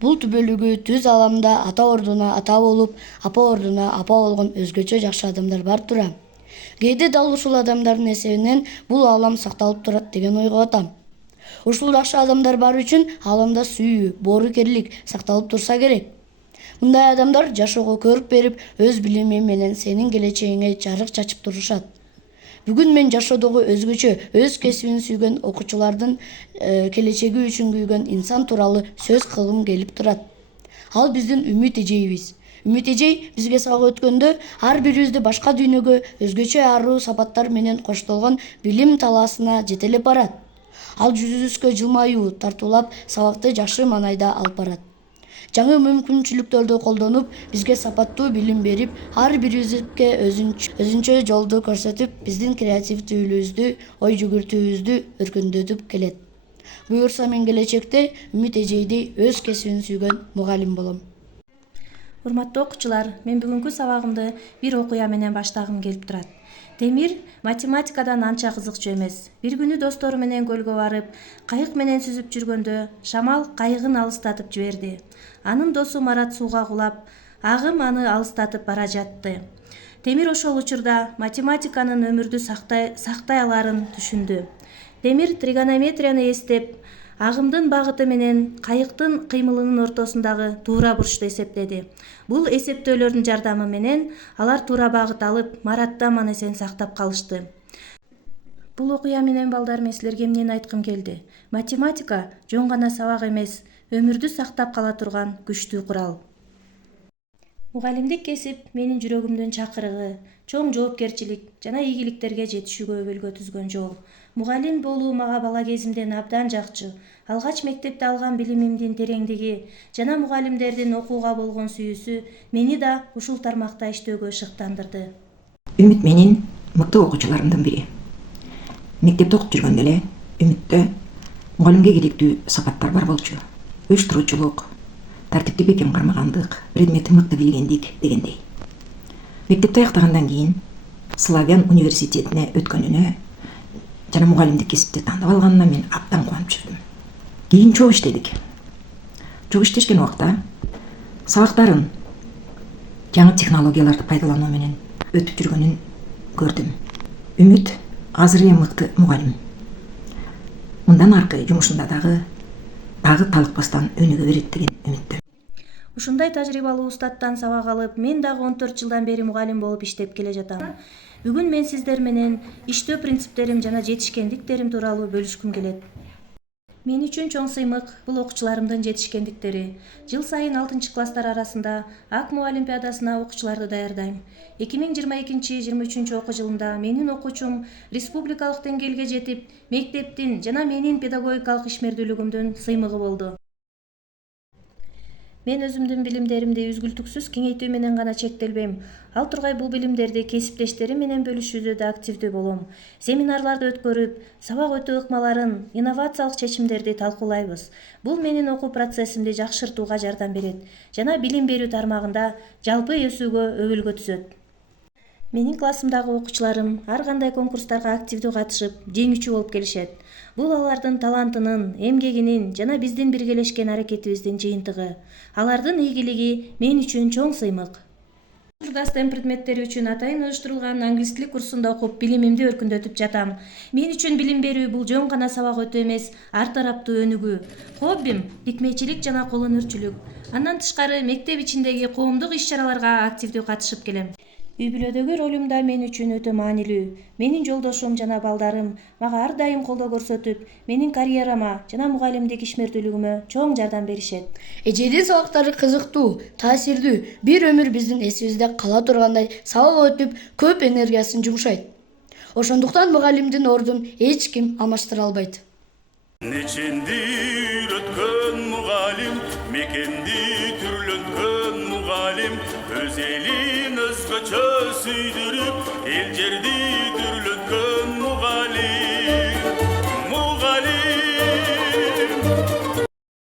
Бул түбөлүгү түз аламда ата ордуна ата болуп, апа ордуна апа болгон өзгөчө жакшы адамдар бар тура. Кээде дал ушул адамдардын эсебинен бул аалам сакталып турат деген ойго батам. Ушул жакшы адамдар бар үчүн ааламда сүйүү, боорукерлик сакталып турса керек. Мындай адамдар жашоого көрк берип, өз билими менен сенин келечегиңе жарык чачып турушат. Бүгүн мен жашоодогу өзгөчө, өз кесибин сүйгөн окуучулардын келечеги үчүн күйгөн инсан тууралуу сөз кылгым келип турат. Ал биздин Үмүт эжейибиз. Үмүт эжей бизге сабак өткөндө ар бирибизди башка дүйнөгө өзгөчө аруу сапаттар менен коштолгон билим талаасына жетелеп барат. Ал жүзүбүзгө жылмаюу тартуулап, сабакты жакшы маанайда алып барат. Жаңы мүмкүнчүлүктөрдү колдонуп, бизге сапаттуу билим берип, ар бирибизге өзүнчө жолду көрсөтүп, биздин креативдүүлүгүбүздү, ой жүгүртүүбүздү өркүндөтүп келет. Буюрса мен келечекте Үмүт эжейди өз кесибин сүйгөн мугалим болом. Урматтуу окуучулар, мен бүгүнкү сабагымды бир окуя менен баштагым келип турат. Темир математикадан анча кызыкчу эмес. Бир күнү достору менен көлгө барып, кайык менен сүзүп жүргөндө шамал кайыгын алыстатып жиберди. Анын досу Марат сууга кулап, агым аны алыстатып бара жатты. Темир ошол учурда математиканын өмүрдү сактай аларын түшүндү. Темир тригонометрияны эстеп, агымдын багыты менен кайыктын кыймылынын ортосундагы туура бурчту эсептеди. Бул эсептөөлөрдүн жардамы менен алар туура багыт алып, Маратты аман эсен сактап калышты. Бул окуя менен балдар мен силерге эмнени айткым келди? Математика жөн гана сабак эмес, өмүрдү сактап кала турган күчтүү курал. Мугалимдик кесип менин жүрөгүмдүн чакырыгы, чоң жоопкерчилик жана ийгиликтерге жетишүүгө өбөлгө түзгөн жол. Мугалим болуу мага бала кезимден абдан жакчу. Алгач мектепте алган билимимдин тереңдиги жана мугалимдердин окууга болгон сүйүүсү мени да ушул тармакта иштөөгө шыктандырды. Үмүт менин мыкты окуучуларымдын бири. Мектепте окуп жүргөндө эле Үмүттө мугалимге керектүү сапаттар бар болчу. Уюштуруучулук, тартипти бекем кармагандык, предметти мыкты билгендик дегендей. Мектепти аяктагандан кийин Славян университетине өткөнүнө жана мугалимдик кесипти тандап алганына мен абдан кубанып жүрдүм. Кийин чогуу иштедик. Чогуу иштешкен убакта сабактарын жаңы технологияларды пайдалануу менен өтүп жүргөнүн көрдүм. Үмүт азыр эң мыкты мугалим. Мындан аркы жумушунда дагы талыкпастан өнүгө берет деген үмүттөм. Ушундай тажрыйбалуу устаттан сабак алып, мен дагы 14 жылдан бери мугалим болуп иштеп келе жатам. Бүгүн мен сиздер менен иштөө принциптерим жана жетишкендиктерим тууралуу бөлүшкүм келет. Мен үчүн чоң сыймык бул окуучуларымдын жетишкендиктери. Жыл сайын 6-класстар арасында АКМУ олимпиадасына окуучуларды даярдайм. 2022-23 окуу жылында менин окуучум республикалык деңгээлге жетип, мектептин жана менин педагогикалык ишмердүүлүгүмдүн сыймыгы болду. Мен өзүмдүн билимдеримди үзгүлтүксүз кеңейтүү менен гана чектелбейм. Ал тургай бул билимдерди кесиптештерим менен бөлүшүүдө да активдүү болом. Семинарларды өткөрүп, сабак өтүү ыкмаларын, инновациялык чечимдерди талкуулайбыз. Бул менин окуу процессимди жакшыртууга жардам берет жана билим берүү тармагында жалпы өсүүгө өбөлгө түзөт. Менин классымдагы окуучуларым ар кандай конкурстарга активдүү катышып, жеңүүчү болуп келишет. Бул алардын талантынын, эмгегинин жана биздин биргелешкен аракетибиздин жыйынтыгы. Алардын ийгилиги мен үчүн чоң сыймык. Учурда STEM предметтери үчүн атайын уюштурулган англис тили курсунда окуп, билимимди өркүндөтүп жатам. Мен үчүн билим берүү бул жөн гана сабак өтүү эмес, ар тараптуу өнүгүү. Хоббим тикмечилик жана кол өнөрчүлүк. Андан тышкары мектеп ичиндеги коомдук иш-чараларга активдүү катышып келем. Үй-бүлөдөгү ролум да мен үчүн өтө маанилүү. Менин жолдошум жана балдарым мага ар дайым колдоо көрсөтүп, менин карьерама жана мугалимдик ишмердүүлүгүмө чоң жардам беришет. Эжейдин сабактары кызыктуу, таасирдүү, бир өмүр биздин эсибизде кала тургандай сабак өтүп, көп энергиясын жумшайт. Ошондуктан мугалимдин ордун эч ким алмаштыра албайт. Неченди өткөн мугалим, мекенди түрлөнткөн мугалим, өз элин өзгөчө сүйдүрүп, эл жерди